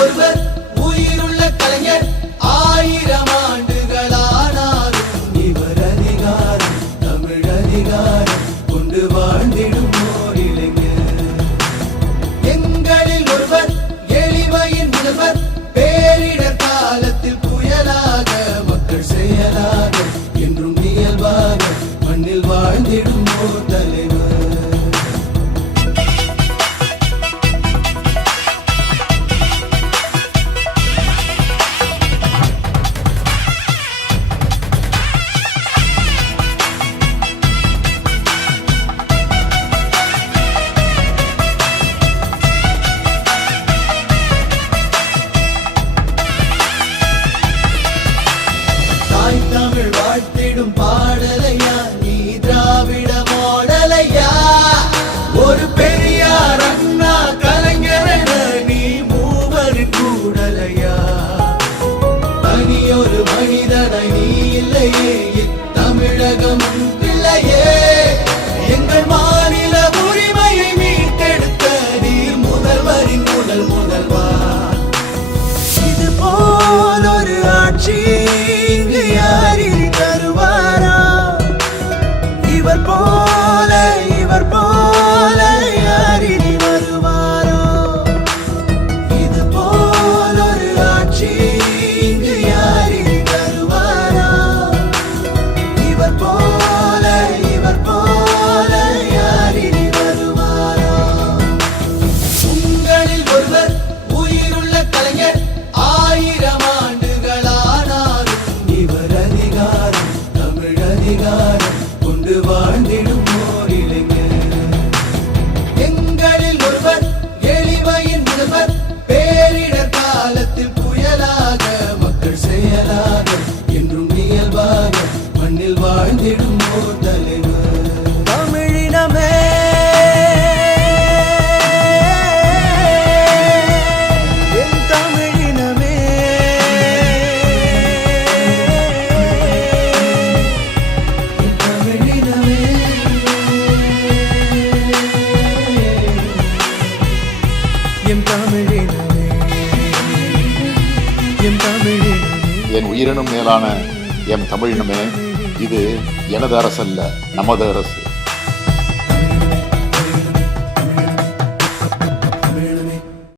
ஒருவர் உயிருள்ள கலைஞர் 1000 ஆண்டுகளானாலும் இவர் அதிகாரம் தமிழ் அதிகாரம் கொண்டு வாழ்ந்திடும் ஓர் இளைஞர். எங்களில் ஒருவர் எளிமையின் முதல்வர் பேரிடர் காலத்தில் புயலாக மக்கள் செயலாக என்றும் இயல்பாக மண்ணில் வாழ்ந்திடும் ஓர் தலைவர். தமிழ் வாழ்த்திடும் பாடலையா நீ திராவிட மாடலையா. ஒரு பெரியார் அண்ணா கலைஞரென நீ மூவரின் கூடலையா. தனியொரு மனிதனை நீ இல்லையே இத்தமிழகம் இல்லையே. எங்கள் மாநில உரிமையை மீட்டெடுத்த நீ முதல்வரின் முதல்வா. இது போல் ஒரு ஆட்சி இவர் போல யாரினி வருவாரோ. இது போல் ஒரு ஆட்சி இங்கு யாரினி தருவாரோ. இவர் போல யாரினி வருவாரோ. உங்களில் ஒருவர் உயிருள்ள கலைஞர் 1000 ஆண்டுகளானாலும் இவர் அதிகாரம் தமிழ் அதிகாரம் கொண்டு வாழ்ந்திடும் ஓர் இளைஞர். எங்களில் ஒருவர் எளிமையின் முதல்வர் பேரிடர் காலத்தில் புயலாக மக்கள் செயலாக என்றும் இயல்பாக மண்ணில் வாழ்ந்திடும் ஓர் தலைவர். தமிழினமே என் தமிழினமே. என் உயிரினும் மேலான எம் தமிழினமே, இது எனது அரசல்ல நமது அரசு.